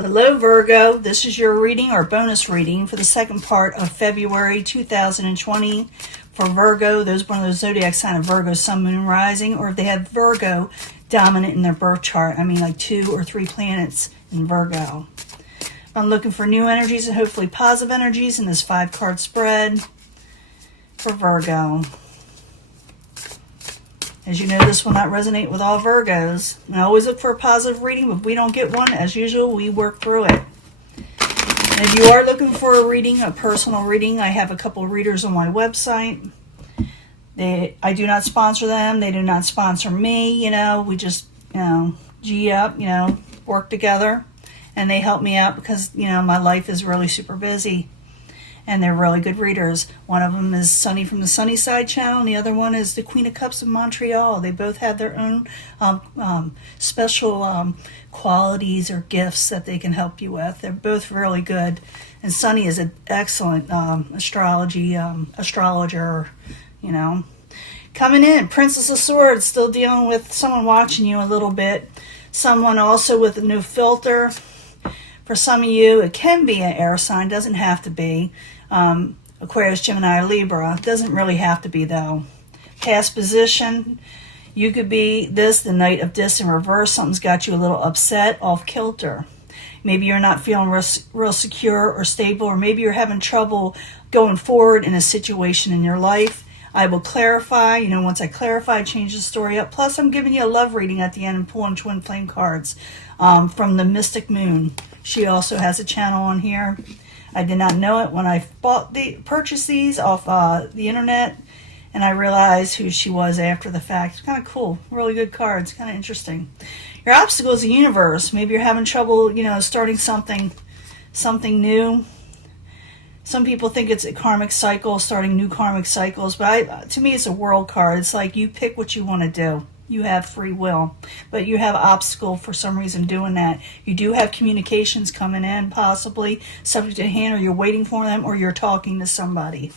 Hello Virgo, this is your reading or bonus reading for the second part of February 2020 for Virgo. Those one of those zodiac sign of Virgo, Sun, Moon, and Rising, or if they have Virgo dominant in their birth chart. I mean like 2 or 3 planets in Virgo. I'm looking for new energies and hopefully positive energies in this 5-card spread for Virgo. As you know, this will not resonate with all Virgos. I always look for a positive reading, but if we don't get one, as usual, we work through it. And if you are looking for a reading, a personal reading, I have a couple of readers on my website. I do not sponsor them. They do not sponsor me. We just, G up, work together. And they help me out because, my life is really super busy. And they're really good readers. One of them is Sunny from the Sunnyside channel, and the other one is the Queen of Cups of Montreal. They both have their own special qualities or gifts that they can help you with. They're both really good. And Sunny is an excellent astrologer, Coming in, Princess of Swords, still dealing with someone watching you a little bit. Someone also with a new filter. For some of you, it can be an air sign, doesn't have to be. Aquarius, Gemini, or Libra. It doesn't really have to be, though. Past position, you could be the Knight of Discs in reverse. Something's got you a little upset, off kilter. Maybe you're not feeling real secure or stable, or maybe you're having trouble going forward in a situation in your life. I will clarify. Once I clarify, change the story up. Plus, I'm giving you a love reading at the end and pulling twin flame cards from the Mystic Moon. She also has a channel on here. I did not know it when I purchased these off the internet, and I realized who she was after the fact. It's kind of cool. Really good cards. Kind of interesting. Your obstacle is the universe. Maybe you're having trouble, starting something new. Some people think it's a karmic cycle, starting new karmic cycles, but to me it's a world card. It's like you pick what you want to do. You have free will, but you have obstacle for some reason doing that. You do have communications coming in, possibly subject to hand, or you're waiting for them, or you're talking to somebody.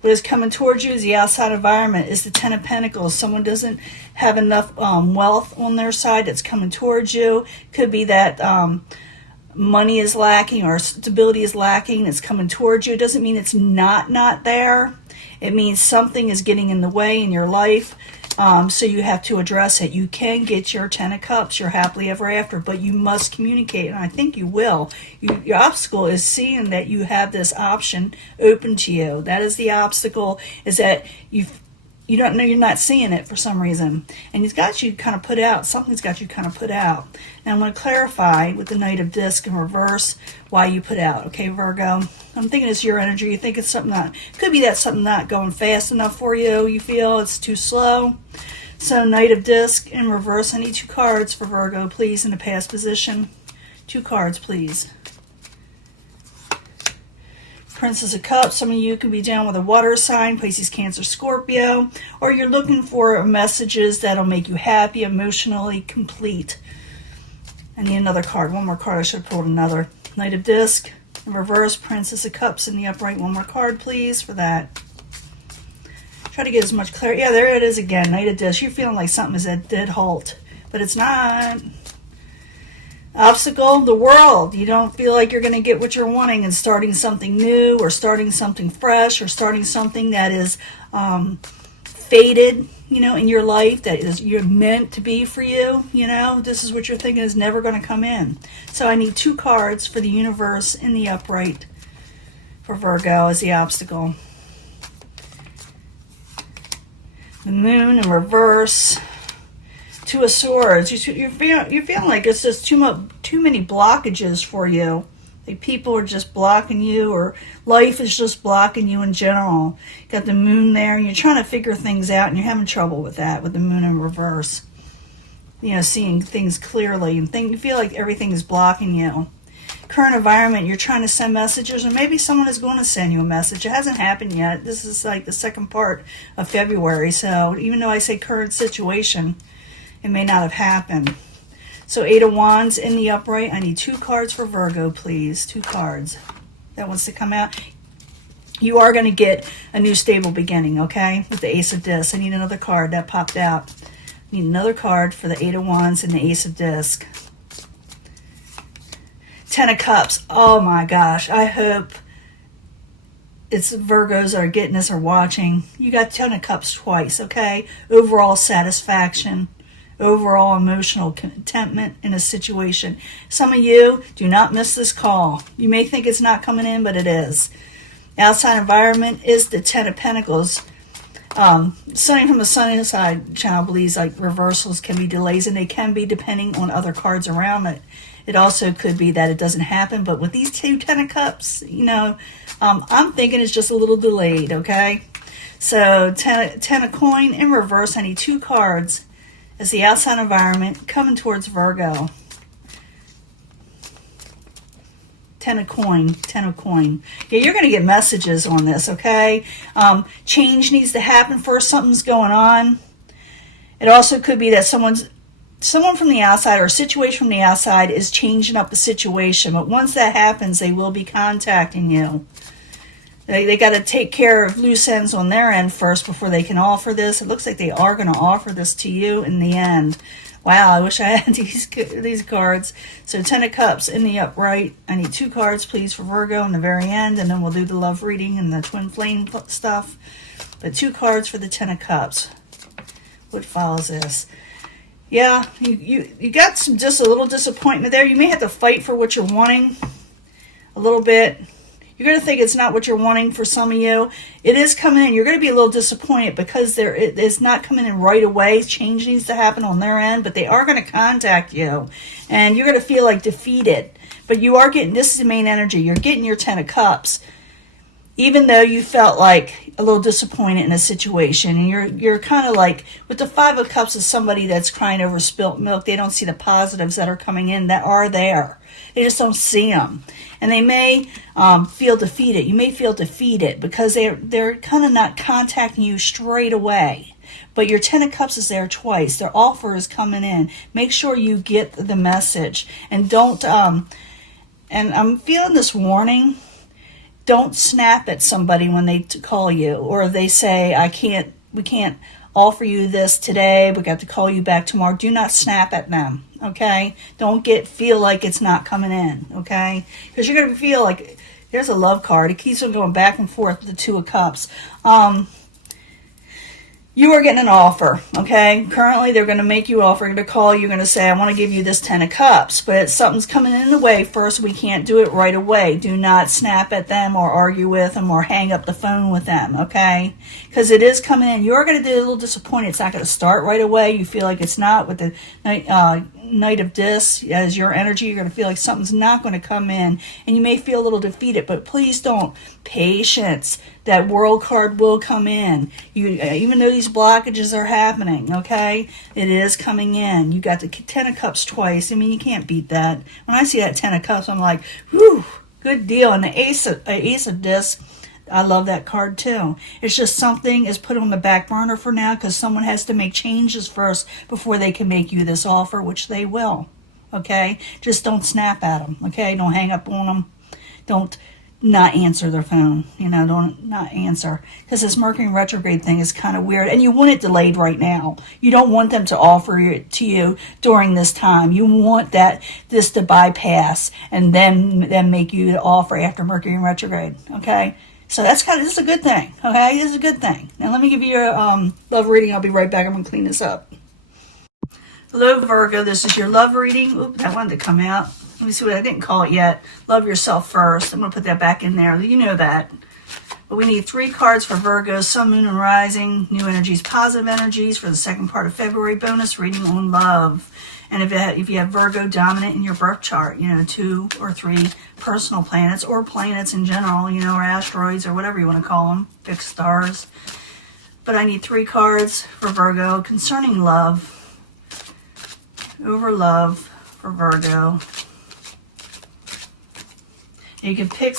What is coming towards you is the outside environment, is the Ten of Pentacles. Someone doesn't have enough wealth on their side that's coming towards you. Could be that money is lacking or stability is lacking. It's coming towards you. It doesn't mean it's not there. It means something is getting in the way in your life. So you have to address it. You can get your 10 of Cups, your happily ever after, but you must communicate, and I think you will. Your obstacle is seeing that you have this option open to you. That is the obstacle, is that you don't know, you're not seeing it for some reason. And it's got you kind of put out. Something's got you kind of put out. Now I'm going to clarify with the Knight of Discs in reverse why you put out. Okay, Virgo? I'm thinking it's your energy. You think it's something not, could be that something not going fast enough for you. You feel it's too slow. So Knight of Discs in reverse. I need 2 cards for Virgo, please, in the past position. 2 cards, please. Princess of Cups. Some of you can be down with a water sign, Pisces, Cancer, Scorpio, or you're looking for messages that'll make you happy, emotionally complete. I need another card. One more card. I should have pulled another. Knight of Discs in reverse, Princess of Cups in the upright. One more card, please, for that. Try to get as much clarity. Yeah, there it is again. Knight of Discs. You're feeling like something is at dead halt, but it's not. Obstacle, the world. You don't feel like you're going to get what you're wanting, and starting something new, or starting something fresh, or starting something that is faded, in your life, that is you're meant to be for you. This is what you're thinking is never going to come in. So I need 2 cards for the universe in the upright for Virgo as the obstacle. The Moon in reverse. 2 of Swords. You're feeling like it's just too many blockages for you. Like people are just blocking you, or life is just blocking you in general. You got the Moon there, and you're trying to figure things out, and you're having trouble with that, with the Moon in reverse. Seeing things clearly, and you feel like everything is blocking you. Current environment, you're trying to send messages, or maybe someone is going to send you a message. It hasn't happened yet. This is like the second part of February, so even though I say current situation, it may not have happened. So 8 of Wands in the upright. I need 2 cards for Virgo, please. 2 cards. That wants to come out. You are going to get a new stable beginning, okay? With the Ace of Discs. I need another card. That popped out. I need another card for the 8 of Wands and the Ace of Discs. Ten of Cups. Oh my gosh. I hope it's Virgos that are getting this or watching. You got Ten of Cups twice, okay? Overall satisfaction. Overall emotional contentment in a situation. Some of you, do not miss this call. You may think it's not coming in, but it is. Outside environment is the Ten of Pentacles. Something from the sunny side channel believes like reversals can be delays, and they can be depending on other cards around it. It also could be that it doesn't happen, but with these two Ten of Cups, I'm thinking it's just a little delayed, okay? So ten of Coin in reverse. I need 2 cards as the outside environment coming towards Virgo. Ten of Coin. Yeah, you're going to get messages on this, okay? Change needs to happen first. Something's going on. It also could be that someone from the outside or a situation from the outside is changing up the situation. But once that happens, they will be contacting you. They got to take care of loose ends on their end first before they can offer this. It looks like they are going to offer this to you in the end. Wow, I wish I had these cards. So 10 of Cups in the upright. I need 2 cards, please, for Virgo in the very end, and then we'll do the love reading and the twin flame stuff. But 2 cards for the 10 of Cups. What follows this? Yeah, you got just a little disappointment there. You may have to fight for what you're wanting a little bit. You're going to think it's not what you're wanting for some of you. It is coming in. You're going to be a little disappointed because it is not coming in right away. Change needs to happen on their end, but they are going to contact you. And you're going to feel like defeated. But you are getting, this is the main energy. You're getting your 10 of Cups. Even though you felt like a little disappointed in a situation. And you're kind of like, with the 5 of Cups is somebody that's crying over spilt milk. They don't see the positives that are coming in that are there. They just don't see them. And they may feel defeated. You may feel defeated because they're kind of not contacting you straight away. But your 10 of Cups is there twice. Their offer is coming in. Make sure you get the message. And don't, and I'm feeling this warning. Don't snap at somebody when they call you. Or they say, we can't offer you this today. We got to call you back tomorrow. Do not snap at them. Okay, don't feel like it's not coming in. Okay, because you're gonna feel like there's a love card. It keeps on going back and forth. The 2 of Cups. You are getting an offer. Okay, currently they're going to make you offer. They're going to call you. Going to say, I want to give you this 10 of Cups, but something's coming in the way first. We can't do it right away. Do not snap at them or argue with them or hang up the phone with them. Okay, because it is coming in. You're going to be a little disappointed. It's not going to start right away. You feel like it's not with the Knight of Discs as your energy. You're going to feel like something's not going to come in, and you may feel a little defeated, but please don't. Patience. That World card will come in. Even though these blockages are happening, okay, it is coming in. You got the 10 of Cups twice. I mean, you can't beat that. When I see that 10 of Cups, I'm like, whew, good deal. And the Ace of Discs, I love that card too. It's just something is put on the back burner for now because someone has to make changes first before they can make you this offer, which they will. Okay? Just don't snap at them. Okay? Don't hang up on them. Don't not answer their phone. Don't not answer. Because this Mercury retrograde thing is kind of weird. And you want it delayed right now. You don't want them to offer it to you during this time. You want this to bypass and then make you the offer after Mercury retrograde. Okay? So this is a good thing. Okay? This is a good thing. Now let me give you your love reading. I'll be right back. I'm going to clean this up. Hello, Virgo. This is your love reading. Oop, that wanted to come out. Let me see what I didn't call it yet. Love yourself first. I'm going to put that back in there. You know that. But we need 3 cards for Virgo, Sun, Moon, and Rising. New energies, positive energies for the second part of February. Bonus reading on love. And if you have Virgo dominant in your birth chart, 2 or 3 personal planets or planets in general, or asteroids or whatever you want to call them, fixed stars. But I need 3 cards for Virgo concerning love. Over love for Virgo. You can pick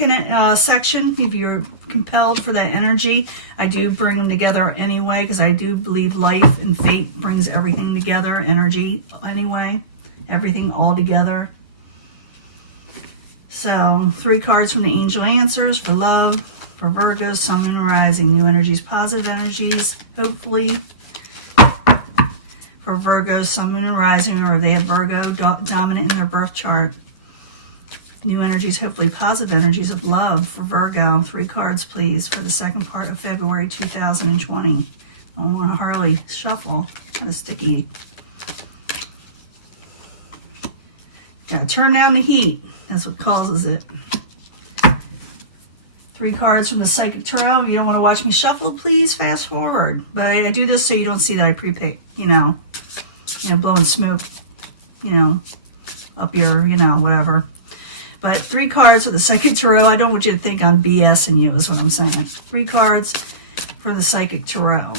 a section if you're compelled for that energy. I do bring them together anyway because I do believe life and fate brings everything together, energy anyway, everything all together. So 3 cards from the Angel Answers for love, for Virgo, Sun, Moon, and Rising. New energies, positive energies, hopefully. For Virgo, Sun, Moon, and Rising, or if they have Virgo dominant in their birth chart. New energies, hopefully positive energies of love for Virgo. 3 cards, please, for the second part of February 2020. I don't want to hardly shuffle. Kind of sticky. Gotta turn down the heat. That's what causes it. 3 cards from the Psychic Tarot. If you don't want to watch me shuffle, please fast forward. But I do this so you don't see that I pre-pick, blowing smoke, up your, whatever. But 3 cards for the Psychic Tarot. I don't want you to think I'm BSing you, is what I'm saying. 3 cards for the Psychic Tarot.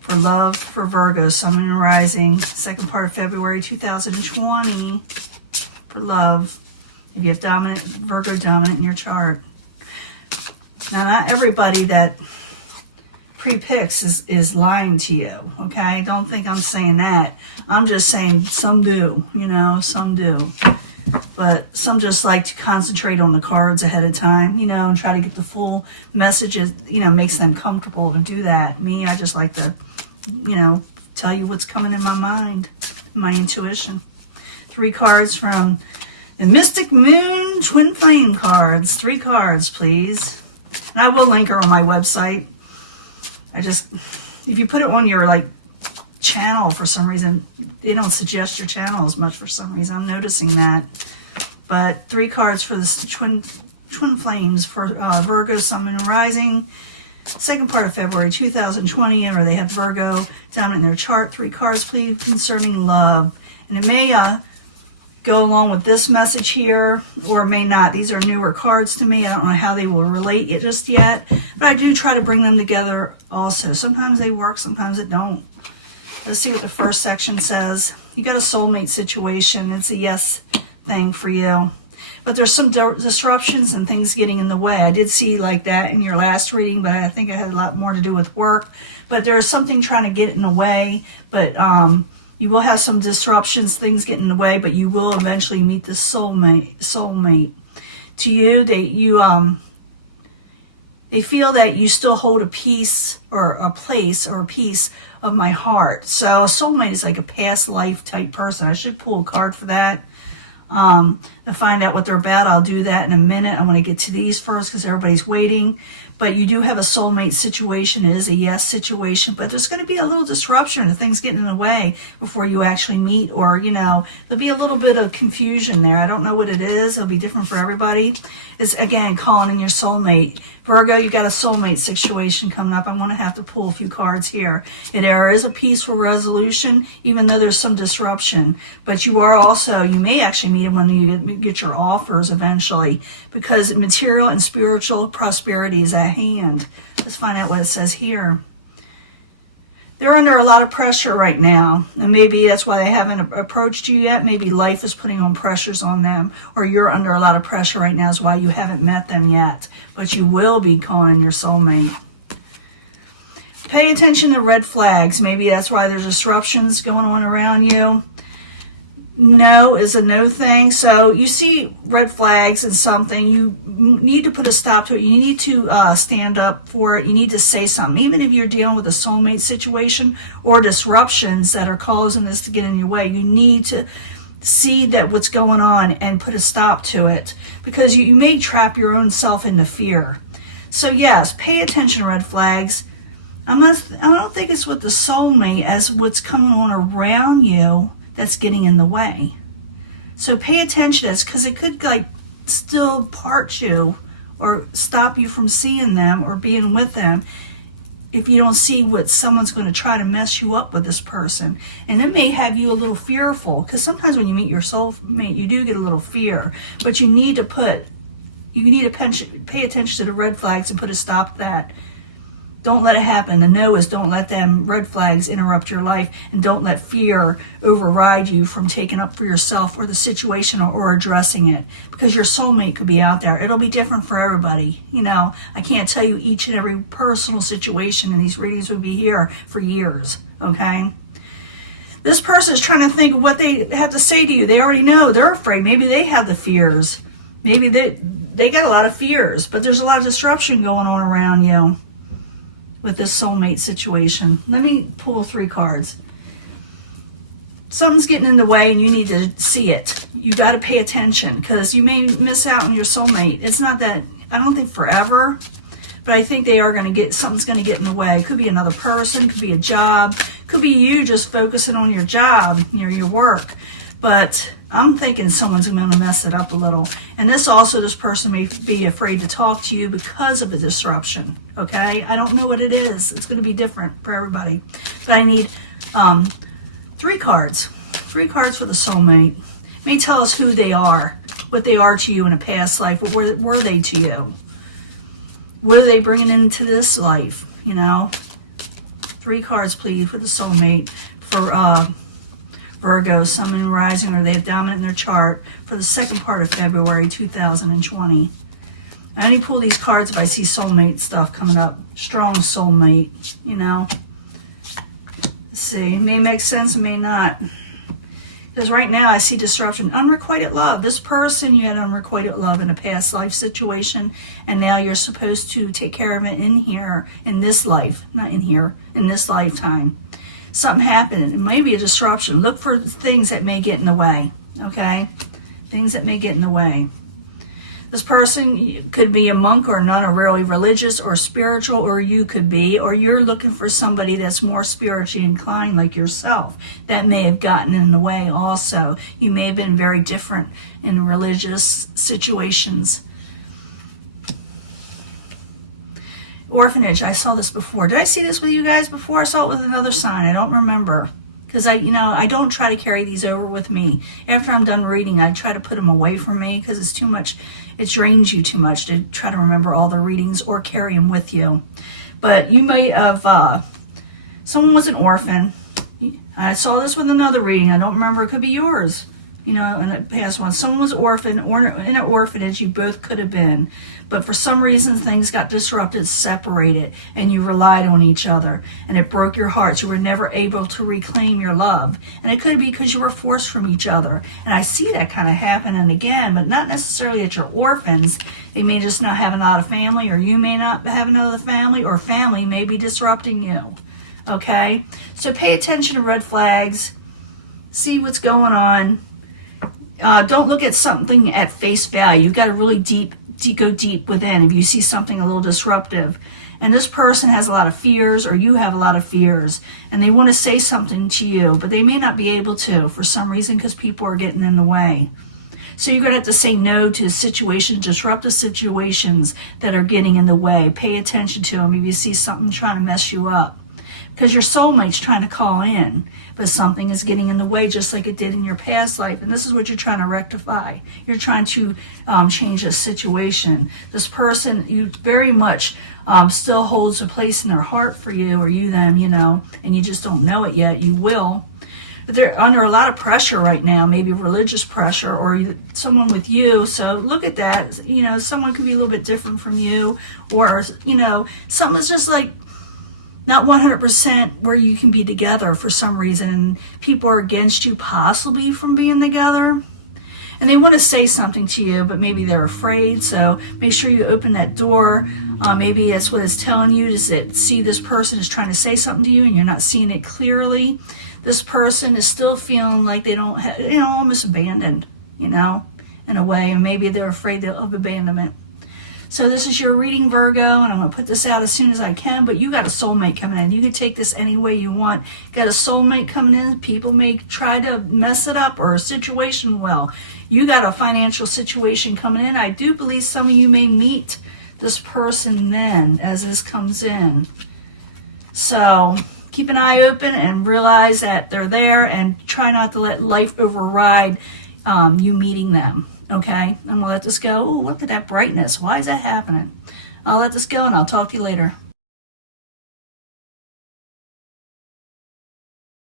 For love, for Virgo, Sun and Rising, second part of February 2020. For love, if you have Virgo dominant in your chart. Now, not everybody that pre-picks is lying to you, okay? Don't think I'm saying that. I'm just saying some do, some do. But some just like to concentrate on the cards ahead of time, and try to get the full messages, makes them comfortable to do that. Me, I just like to, tell you what's coming in my mind, my intuition. 3 cards from the Mystic Moon Twin Flame cards. 3 cards, please. And I will link her on my website. If you put it on your, channel for some reason, they don't suggest your channel as much for some reason. I'm noticing that. But 3 cards for the Twin Flames for Virgo, Sun, and Rising. Second part of February 2020, or they have Virgo down in their chart. 3 cards, please, concerning love. And it may go along with this message here, or it may not. These are newer cards to me. I don't know how they will relate it just yet, but I do try to bring them together also. Sometimes they work, sometimes it don't. Let's see what the first section says. You got a soulmate situation. It's a yes thing for you. But there's some disruptions and things getting in the way. I did see like that in your last reading, but I think it had a lot more to do with work. But there's something trying to get in the way. But you will have some disruptions, things get in the way, but you will eventually meet this soulmate. To you, they feel that you still hold a piece or a place or a piece of my heart. So a soulmate is like a past life type person. I should pull a card for that. To find out what they're about. I'll do that in a minute. I want to get to these first because everybody's waiting. But you do have a soulmate situation. It is a yes situation, but there's going to be a little disruption and things getting in the way before you actually meet, or, there'll be a little bit of confusion there. I don't know what it is. It'll be different for everybody. It's, again, calling in your soulmate. Virgo, you got a soulmate situation coming up. I'm going to have to pull a few cards here. There is a peaceful resolution, even though there's some disruption. But you may actually meet him when you get your offers eventually, because material and spiritual prosperity is at hand. Let's find out what it says here. They're under a lot of pressure right now, and maybe that's why they haven't approached you yet. Maybe life is putting on pressures on them, or you're under a lot of pressure right now is why you haven't met them yet, but you will be calling your soulmate. Pay attention to red flags. Maybe that's why there's disruptions going on around you. No is a no thing. So you see red flags in something, you need to put a stop to it. You need to stand up for it. You need to say something. Even if you're dealing with a soulmate situation or disruptions that are causing this to get in your way, you need to see that what's going on and put a stop to it, because you may trap your own self into fear. So yes, pay attention to red flags. I don't think it's with the soulmate as what's coming on around you that's getting in the way. So pay attention to this, because it could still part you or stop you from seeing them or being with them if you don't see what someone's going to try to mess you up with this person. And it may have you a little fearful, because sometimes when you meet your soulmate, you do get a little fear. But you need to pay attention to the red flags and put a stop to that. Don't let it happen. The no is don't let them red flags interrupt your life, and don't let fear override you from taking up for yourself or the situation or addressing it, because your soulmate could be out there. It'll be different for everybody. I can't tell you each and every personal situation, and these readings would be here for years, okay? This person is trying to think of what they have to say to you. They already know. They're afraid. Maybe they have the fears. Maybe they got a lot of fears, but there's a lot of disruption going on around you with this soulmate situation. Let me pull 3 cards. Something's getting in the way and you need to see it. you got to pay attention, because you may miss out on your soulmate. It's not that, I don't think forever, but I think they are going to get, something's going to get in the way. It could be another person, could be a job, could be you just focusing on your job, your work. But I'm thinking someone's going to mess it up a little. And this person may be afraid to talk to you because of a disruption, okay? I don't know what it is. It's going to be different for everybody. But I need 3 cards. 3 cards for the soulmate. It may tell us who they are, what they are to you in a past life. What were they to you? What are they bringing into this life, 3 cards, please, for the soulmate. For Virgo, Sun, Moon, Rising, or they have dominant in their chart for the second part of February 2020. I only pull these cards if I see soulmate stuff coming up. Strong soulmate, Let's see. It may make sense, it may not. Because right now I see disruption. Unrequited love. This person, you had unrequited love in a past life situation, and now you're supposed to take care of it in here, in this life. Not in here, in this lifetime. Something happened. It may be a disruption. Look for things that may get in the way, okay? Things that may get in the way. This person could be a monk or not a really religious or spiritual, or you could be, or you're looking for somebody that's more spiritually inclined like yourself. That may have gotten in the way also. You may have been very different in religious situations. Orphanage, I saw this before. Did I see this with you guys before? I saw it with another sign. I don't remember. Because I don't try to carry these over with me. After I'm done reading, I try to put them away from me because it's too much. It drains you too much to try to remember all the readings or carry them with you. But you may have, someone was an orphan. I saw this with another reading. I don't remember. It could be yours. In the past one. Someone was orphan or in an orphanage. You both could have been. But for some reason, things got disrupted, separated, and you relied on each other. And it broke your hearts. You were never able to reclaim your love. And it could be because you were forced from each other. And I see that kind of happening again, but not necessarily that you're orphans. They may just not have another family, or you may not have another family, or family may be disrupting you. Okay? So pay attention to red flags. See what's going on. Don't look at something at face value. You've got to really go deep within if you see something a little disruptive. And this person has a lot of fears, or you have a lot of fears, and they want to say something to you, but they may not be able to for some reason because people are getting in the way. So you're going to have to say no to situations, disruptive situations that are getting in the way. Pay attention to them if you see something trying to mess you up. Because your soulmate's trying to call in, but something is getting in the way just like it did in your past life. And this is what you're trying to rectify. You're trying to change a situation. This person, you very much still holds a place in their heart for you, or you them, and you just don't know it yet. You will. But they're under a lot of pressure right now, maybe religious pressure, or someone with you. So look at that. Someone could be a little bit different from you, or, something's just like not 100% where you can be together for some reason, and people are against you possibly from being together, and they want to say something to you, but maybe they're afraid. So make sure you open that door. Maybe that's what it's telling you, is that see this person is trying to say something to you and you're not seeing it clearly. This person is still feeling like they don't have, almost abandoned, in a way, and maybe they're afraid of abandonment. So this is your reading, Virgo, and I'm going to put this out as soon as I can, but you got a soulmate coming in. You can take this any way you want. Got a soulmate coming in. People may try to mess it up, or a situation well. You got a financial situation coming in. I do believe some of you may meet this person then as this comes in. So keep an eye open and realize that they're there, and try not to let life override you meeting them. Okay, I'm going to let this go. Oh, look at that brightness. Why is that happening? I'll let this go, and I'll talk to you later.